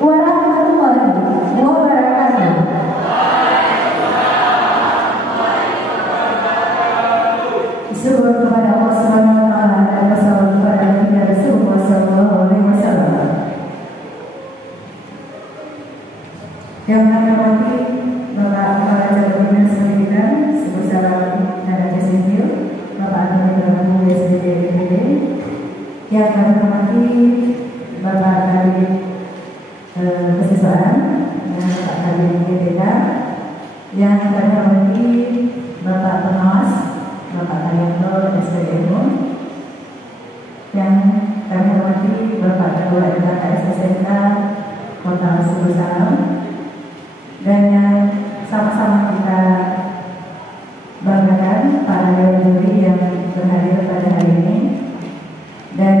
warahmatullahi wabarakatuh. Syukur kepada Allah Subhanahu wa taala dan wassalatu kepada Nabi Rasulullah sallallahu alaihi wasallam. Yang kami hormati Bapak Kepala Cabang Dinas Pendidikan sebesar Nada Civil, Bapak Anton BSD DPD. Yang kami hormati Bapak Kadin Kesiswaan, Bapak Kadin GTK. Yang kami hormati Bapak Pengawas, Bapak Karyanto SPDMU. Yang kami hormati Bapak Ketua MKKS SMK Kota Sulusalam. Dan yang sama-sama kita banggakan para dewan juri yang berhadir pada hari ini. Dan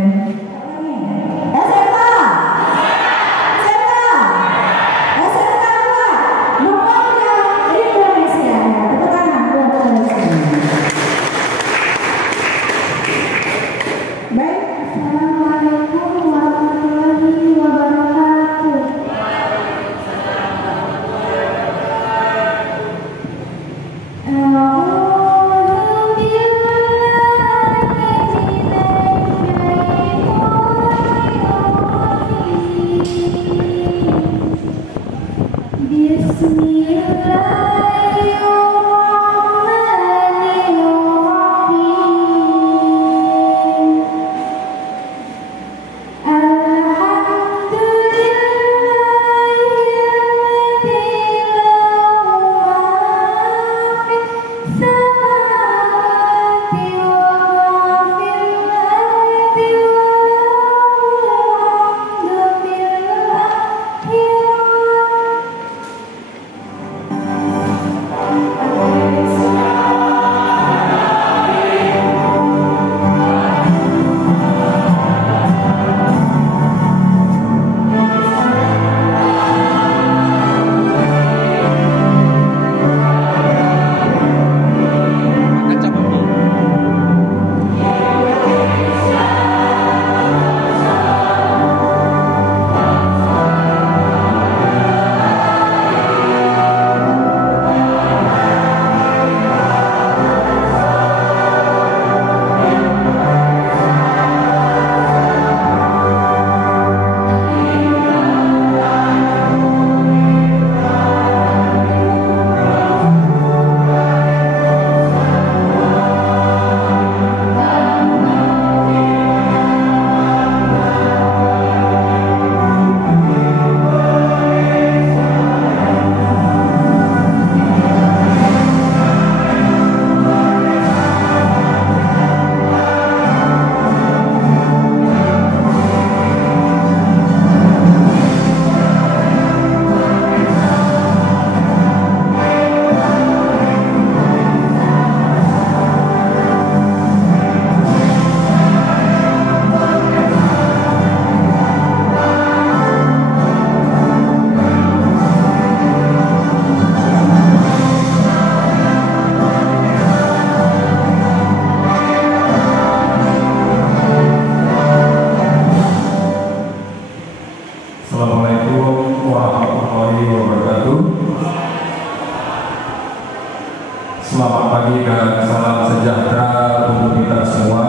selamat pagi dan salam sejahtera untuk kita semua.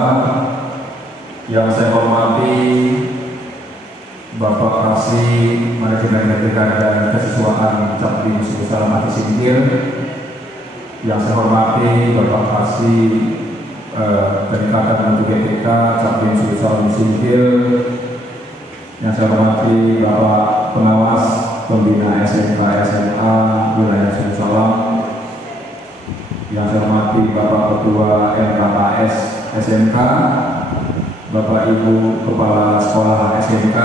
Yang saya hormati Bapak Kasih Manajemen Pendidikan dan Kesiswaan Cabdin Sulusalam Mati Singkil. Yang saya hormati Bapak Kasih Peningkatan untuk GTK Cabdin Sulusalam Singkil. Yang saya hormati Bapak Pengawas Pembina SMK SMA Wilayah Sulusalam. Yang saya hormati Bapak Ketua MKKS SMK, Bapak Ibu Kepala Sekolah SMK,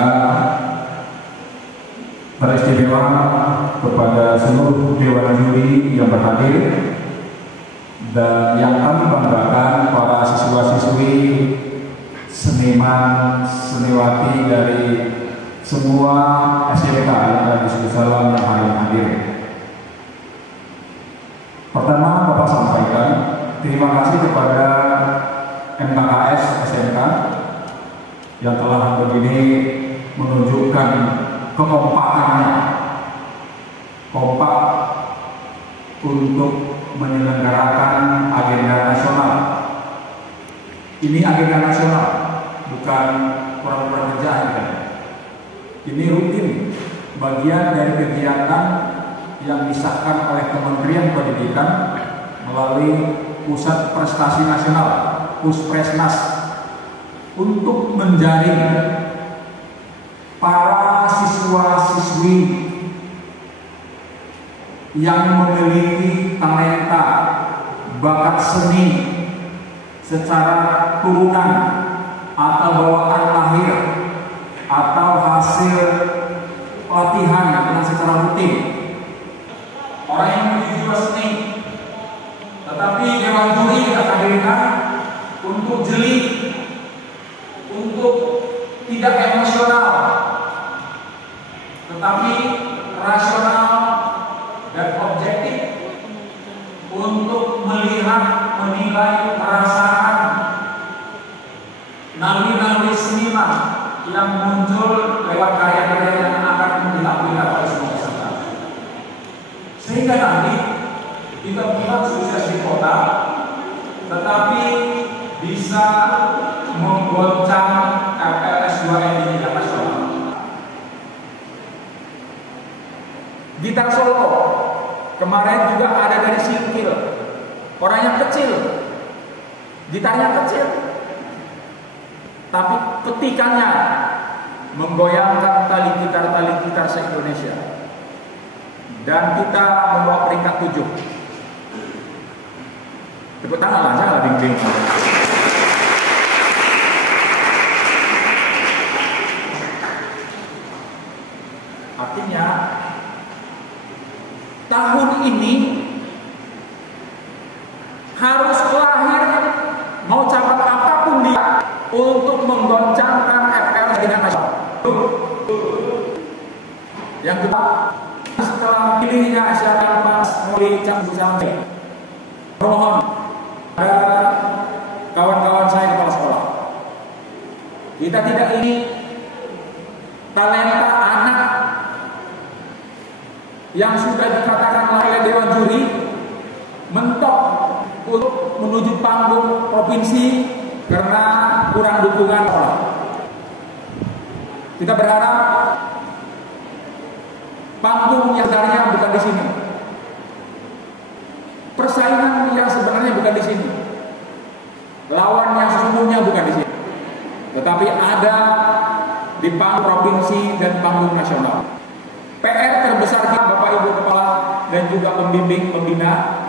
teristimewa kepada seluruh dewan juri yang berhadir, dan yang kami banggakan para siswa-siswi, seniman, seniwati dari semua SMK yang ada di Sulusalam yang hari hadir. Pertama, Bapak sampaikan terima kasih kepada MKKS SMK yang telah begini menunjukkan kekompakannya, kompak untuk menyelenggarakan agenda nasional. Ini agenda nasional, bukan pura-pura kerja ya. Ini rutin, bagian dari kegiatan yang disahkan oleh Kementerian Pendidikan melalui Pusat Prestasi Nasional (Puspresnas) untuk menjaring para siswa-siswi yang memiliki talenta, bakat seni secara turunan atau bawaan lahir atau hasil latihan yang secara rutin. Orang yang memiliki jiwa seni, tetapi dewan juri akan diberikan untuk jeli, untuk tidak emosional, tetapi rasional dan objektif untuk melihat, menilai, merasakan naluri-naluri seniman yang muncul lewat karya-karya yang akan dilakukan oleh semua peserta. Sehingga nanti kita bukan sukses di kota, tetapi bisa menggoncang FLS 2N di tingkat nasional. Gitar solo kemarin juga ada dari Singkil, orang yang kecil, gitarnya kecil, tapi petikannya menggoyangkan tali gitar se-Indonesia. Dan kita membawa peringkat 7. Tepuk tangan aja lah ding-ding. Artinya tahun ini harus lahir, mau cabang apapun dia, untuk menggoncangkan FLS dengan nasional. Yang kedua, setelah pilihnya siapa Mas Muli Canggusambe, mohon ada kawan-kawan saya kepala sekolah, kita tidak ingin talenta anak yang sudah dikatakan oleh dewan juri mentok untuk menuju panggung provinsi karena kurang dukungan sekolah. Kita berharap panggung yang sebenarnya bukan di sini, persaingan yang sebenarnya bukan di sini, lawan yang sesungguhnya bukan di sini, tetapi ada di panggung provinsi dan panggung nasional. PR terbesar kita Bapak Ibu Kepala dan juga pembimbing pembina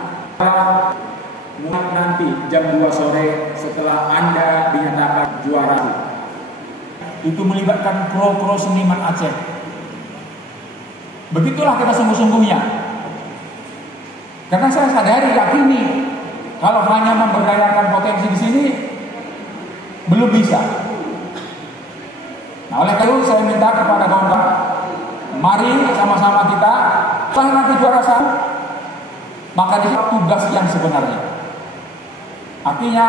mulai nanti jam 2 sore setelah Anda dinyatakan juara itu melibatkan pro seniman Aceh. Begitulah kita sungguh-sungguhnya. Karena saya sadari, yakini kalau hanya memberdayakan potensi di sini belum bisa. Nah, oleh karena itu saya minta kepada kawan-kawan, mari sama-sama kita setelah nanti juara satu, maka di tugas yang sebenarnya. Artinya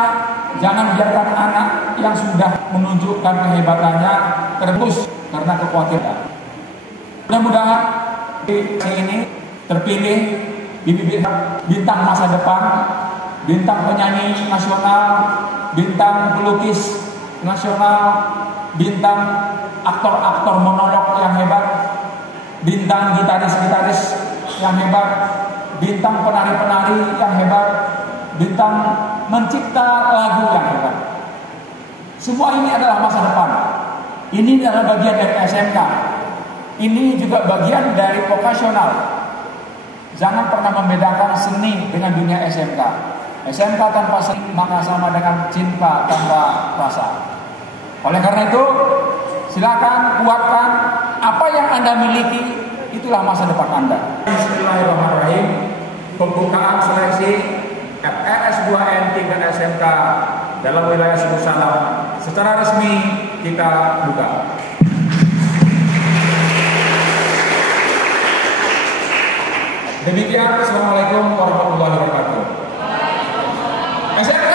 jangan biarkan anak yang sudah menunjukkan kehebatannya terputus karena kekhawatiran. Mudah-mudahan di ini terpilih bibit bintang masa depan, bintang penyanyi nasional, bintang pelukis nasional, bintang aktor-aktor monolog yang hebat, bintang gitaris-gitaris yang hebat, bintang penari-penari yang hebat, bintang mencipta lagu yang hebat. Semua ini adalah masa depan. Ini adalah bagian dari SMK. Ini juga bagian dari vokasional. Jangan pernah membedakan seni dengan dunia SMK. SMK tanpa seni maka sama dengan cinta tanpa rasa. Oleh karena itu, silakan kuatkan apa yang Anda miliki, itulah masa depan Anda. Bismillahirrahmanirrahim. Pembukaan seleksi FLS 2N tingkat SMK dalam wilayah Suku Salam secara resmi kita buka. Demikian, Assalamualaikum warahmatullahi wabarakatuh. SMK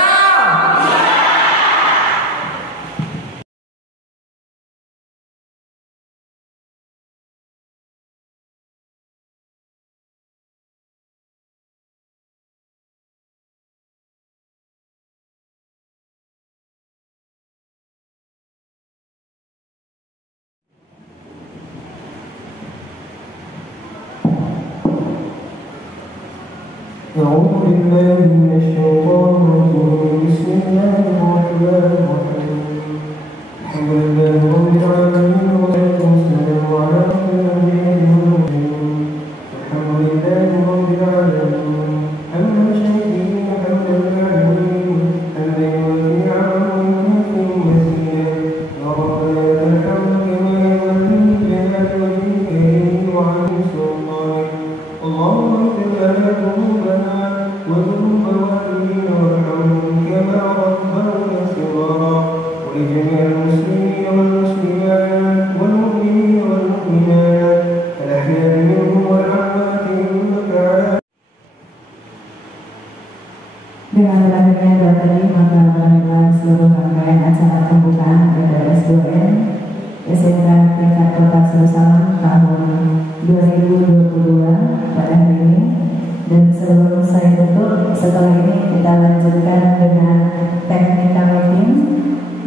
أعوذ بالله من الشيطان الرجيم بسم الله الرحمن الرحيم الحمد لله رب العالمين والصلاة والسلام على رسول الله الحمد لله رب العالمين حمدا شاكرين حمدا العالمين حمدا يوافي نعمه ويكافئ مزيدا يا ربنا لك الحمد كما ينبغي لجلال وجهك وعظيم سلطانك اللهم اغفر لنا ذنوبنا وذنوب والدينا وارحمهم كما ربونا صغارا ولجميع المسلمين والمسلمات والمؤمنين والمؤمنات الأحياء منهم والأموات إنك على. Dengan berakhirnya doa tadi, maka marilah seluruh rangkaian acara pembukaan pada S2N SMK Tingkat Kota Surasalam tahun 2022 pada hari ini. Dan sebelum saya tutup, setelah ini kita lanjutkan dengan technical meeting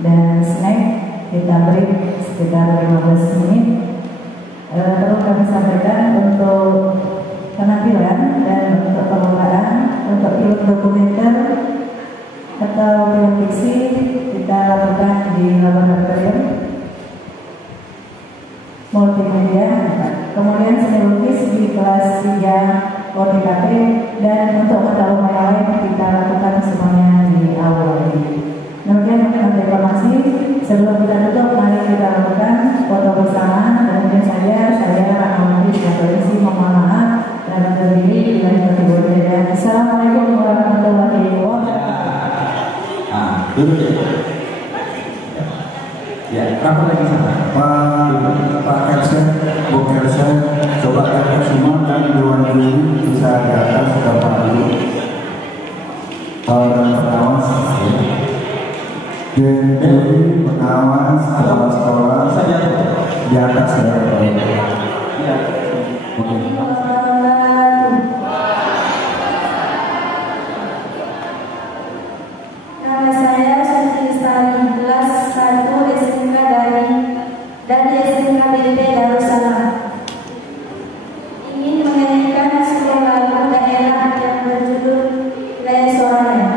dan snack. Kita break sekitar 15 menit. Perlu kami sampaikan untuk penampilan dan untuk pembukaan untuk film dokumenter atau film fiksi kita lakukan di laboratorium multimedia, kemudian seni lukis di kelas 3 OTKP, dan untuk mata umum yang lain kita lakukan semuanya di awal ini. Kemudian untuk informasi sebelum kita tutup, mari kita lakukan foto bersama, dan mungkin saja saya Rahmawati Polisi mohon maaf dan berdiri dengan kategori dan Assalamualaikum warahmatullahi wabarakatuh. Duduk ya. Ya, rapat lagi sana. Pak Kersen, Bu Kersen, coba kita semua dan Dewan Juri bisa di atas Bapak dulu. Dan pengawas, dan Juri pengawas sekolah-sekolah di atas ya. Ya. Oke. Nama saya Suci Lestari, kelas 1 SMK dari SMK BP Darussalam. Ingin menyanyikan sebuah lagu daerah yang berjudul Laya Soraya.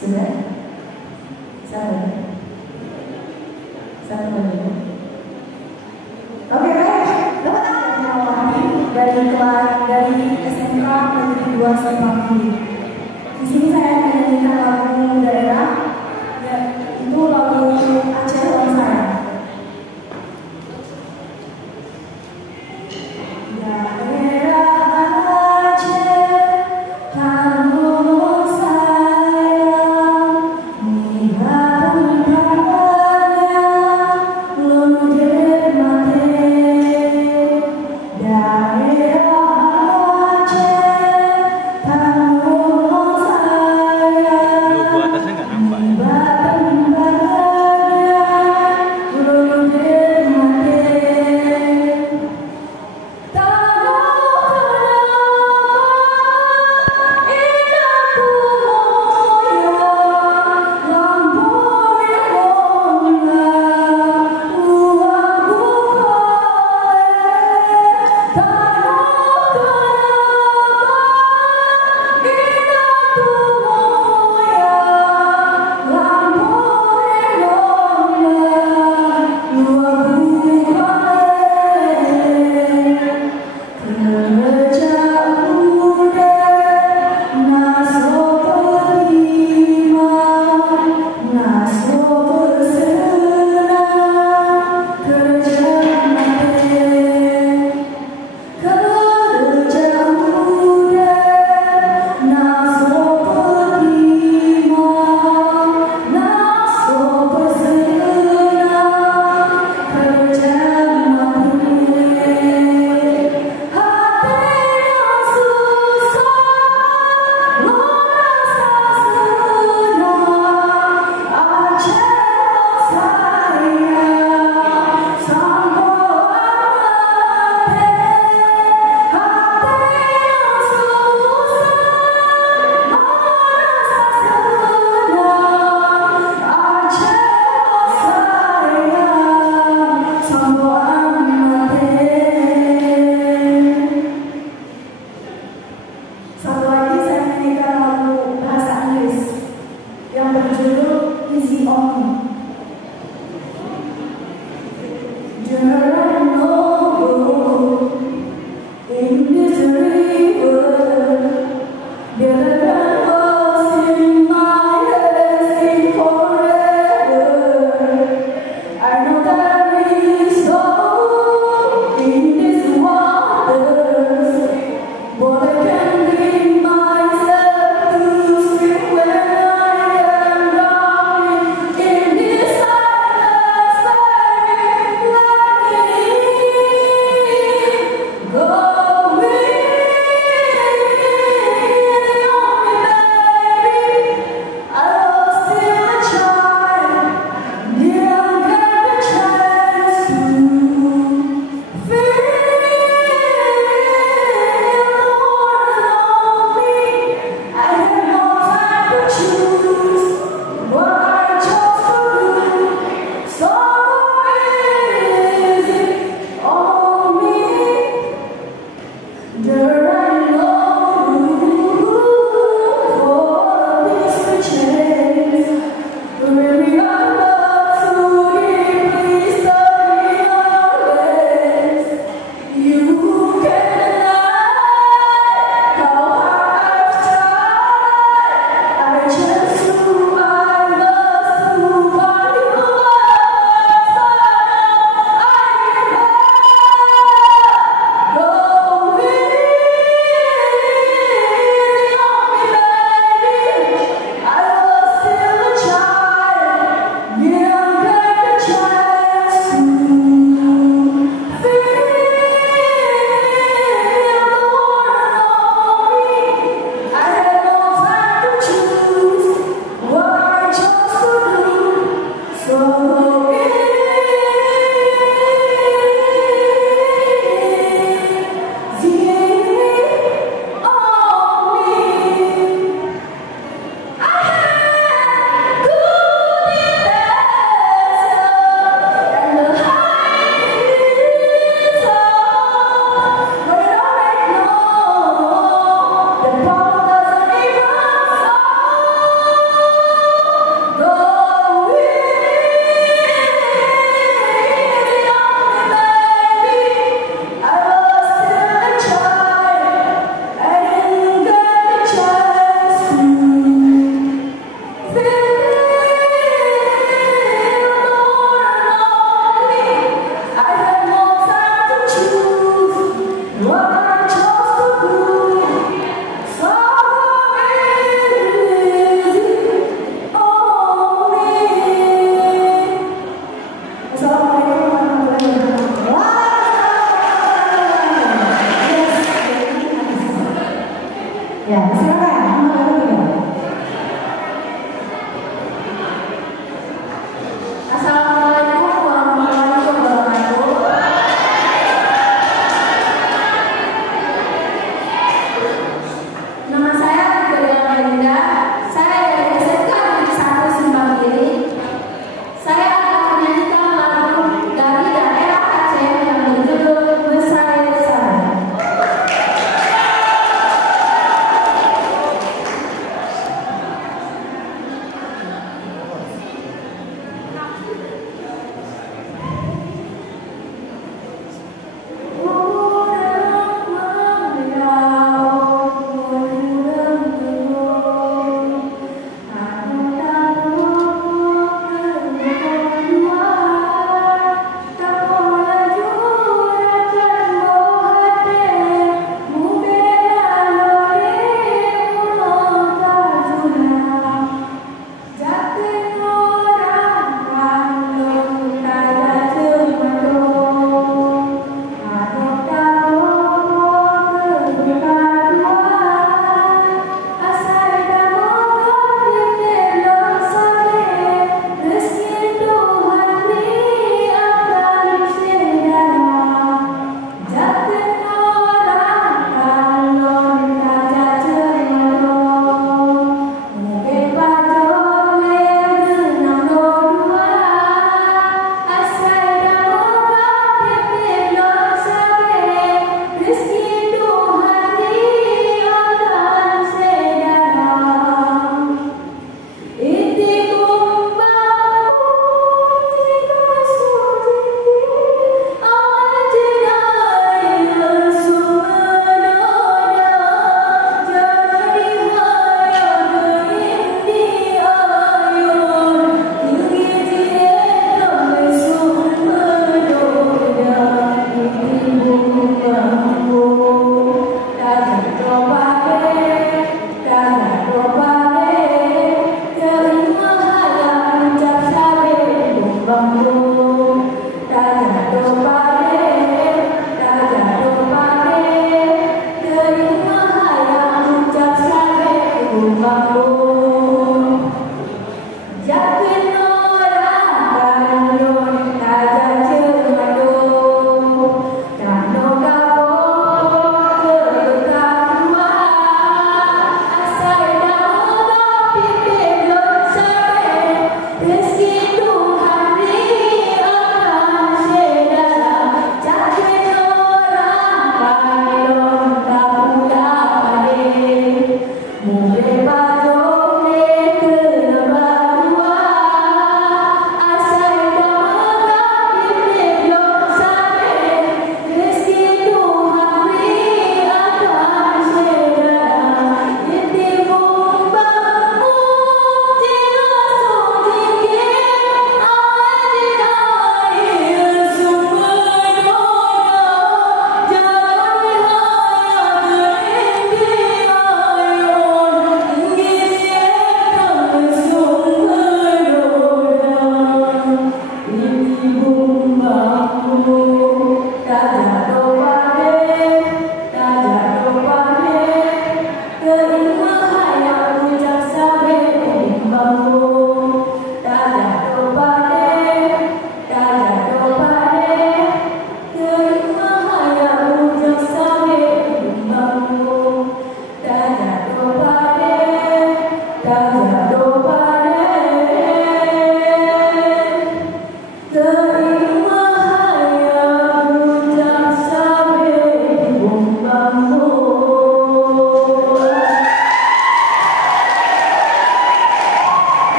Sudah? Satu menit. Oke, baik. Dari SMK Negeri 2 Semanggi. Di sini saya akan menyanyikan lagu daerah, itu lagu Aceh Orang Saya. Logo atasnya nggak nampak.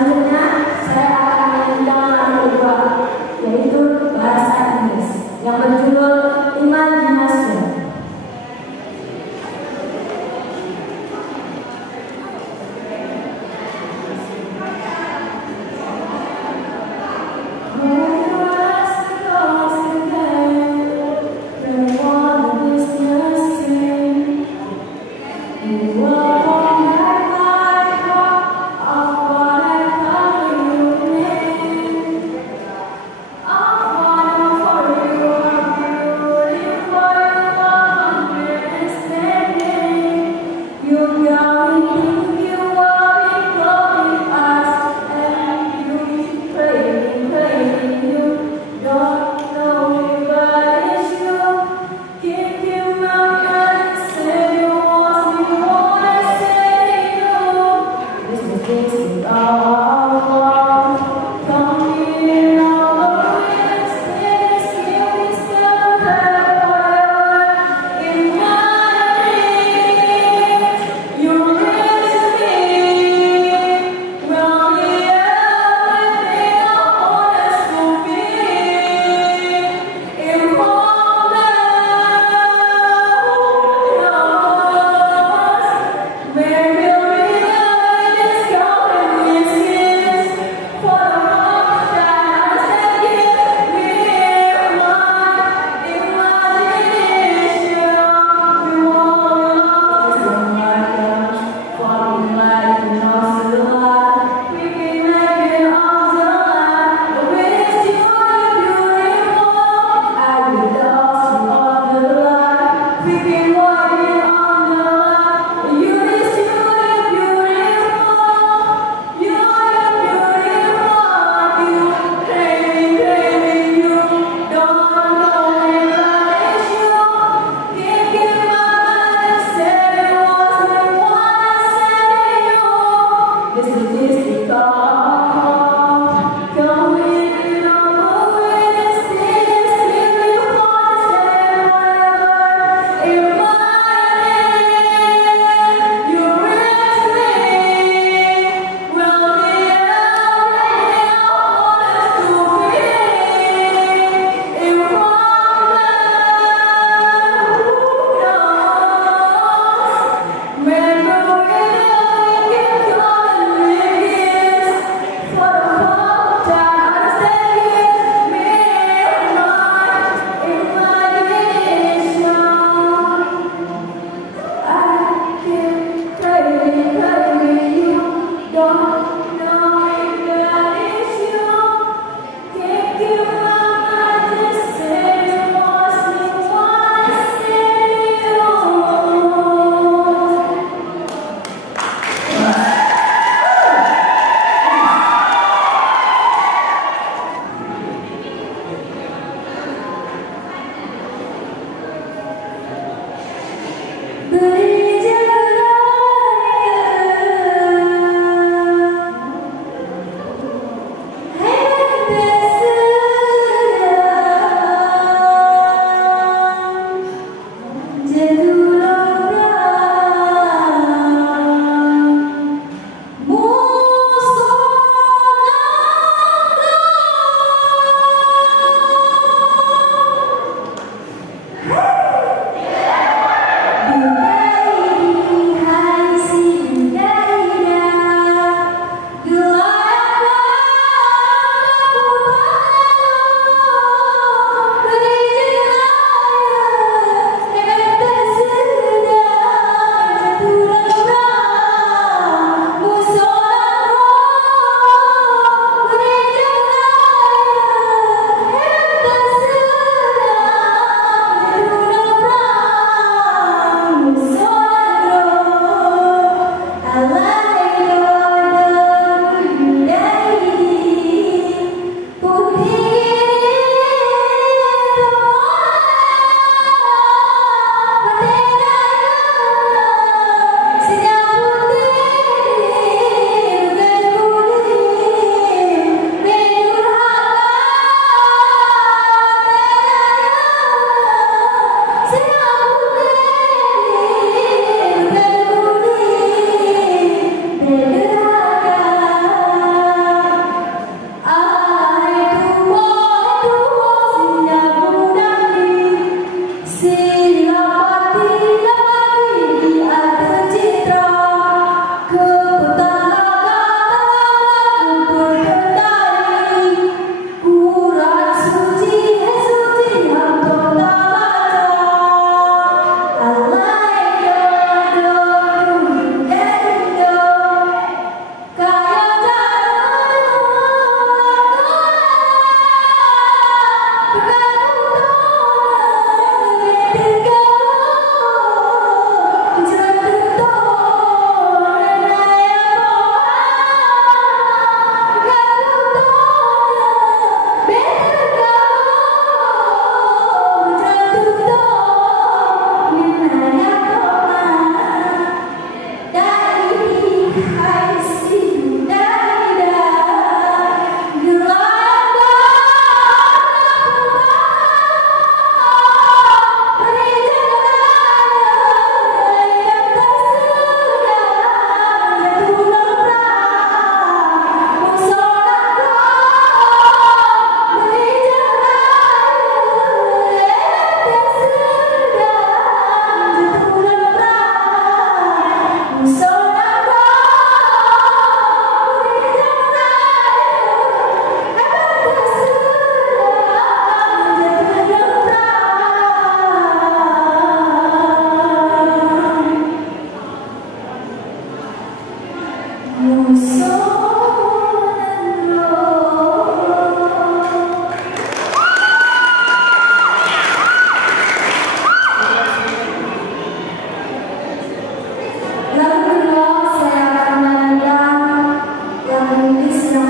Selanjutnya, saya akan menyanyikan lagu kedua, yaitu bahasa Inggris, yang berjudul Imagination. For you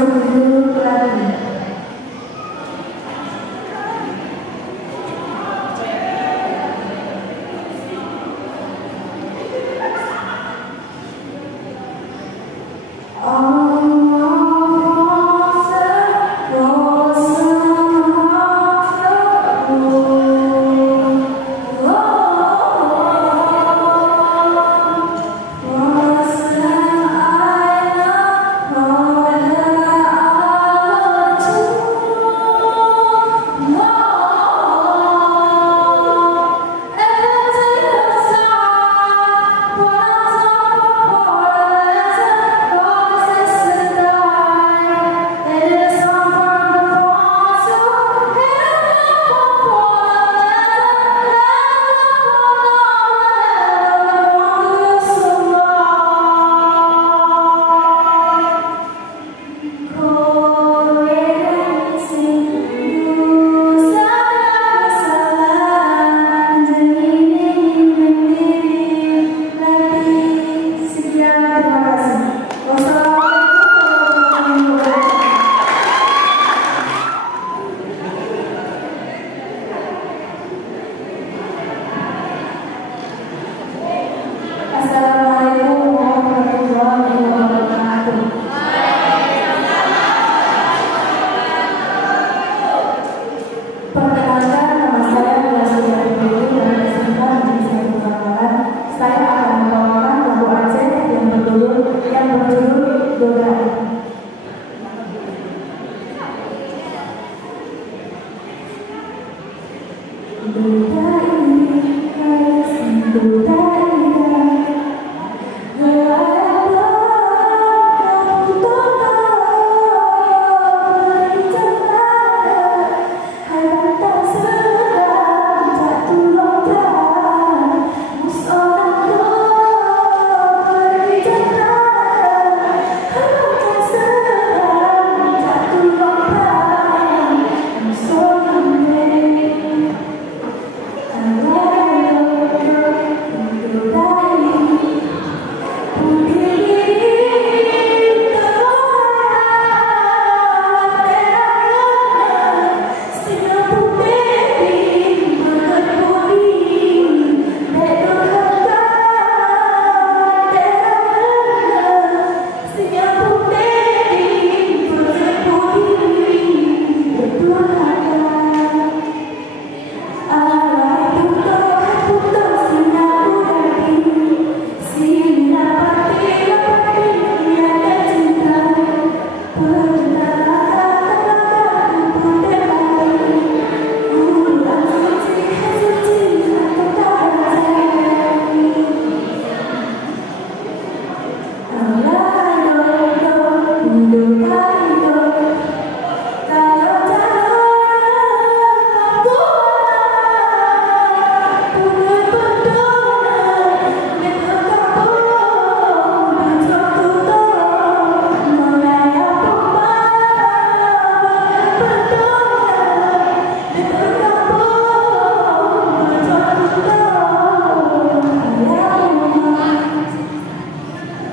berjudul Lagi. Assalamualaikum warahmatullahi wabarakatuh. Perkenalkan, nama saya adalah Surya Dewi dan kesempatan menjadi satu gambaran. Saya akan membawakan lagu Aceh yang berjudul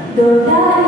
Dodai.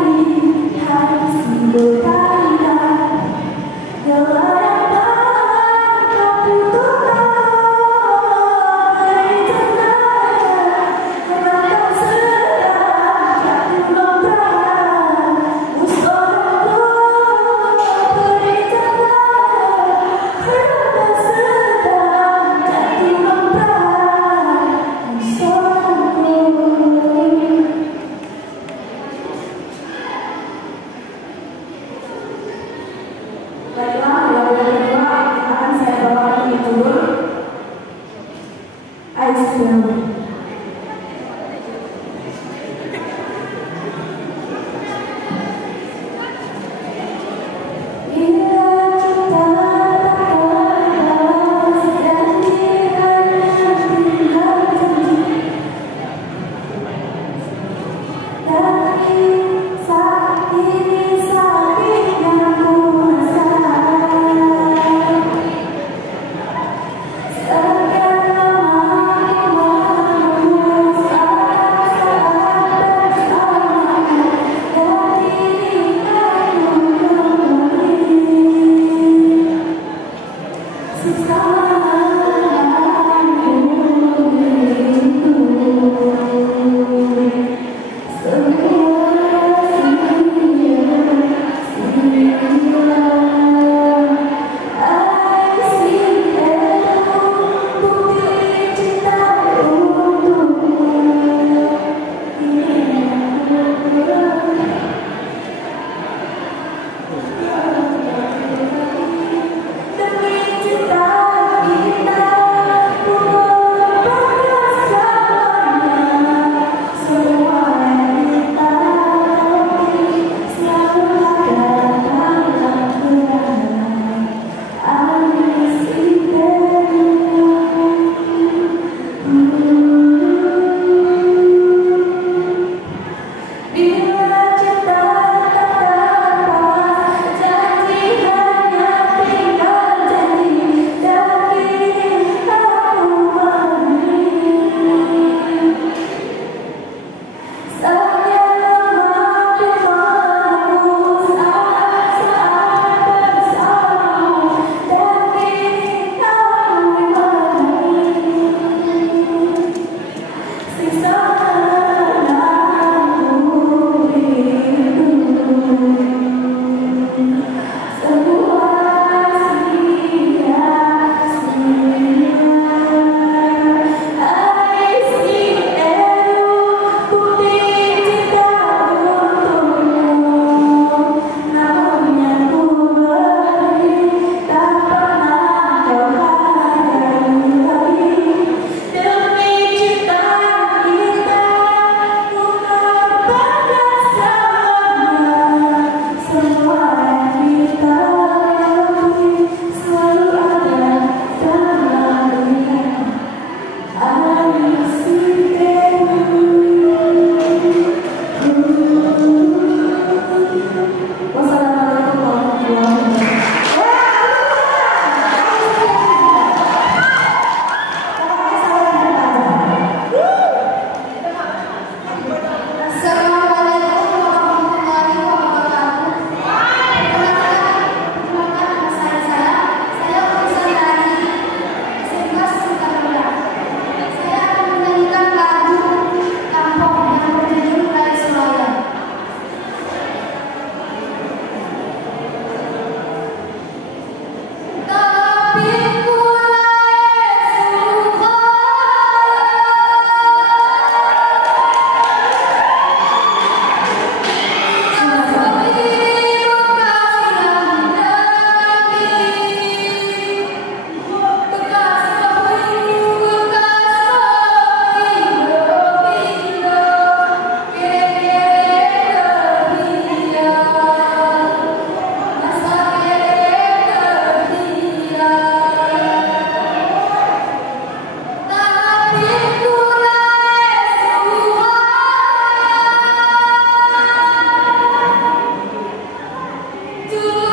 Sebelum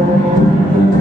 Thank you.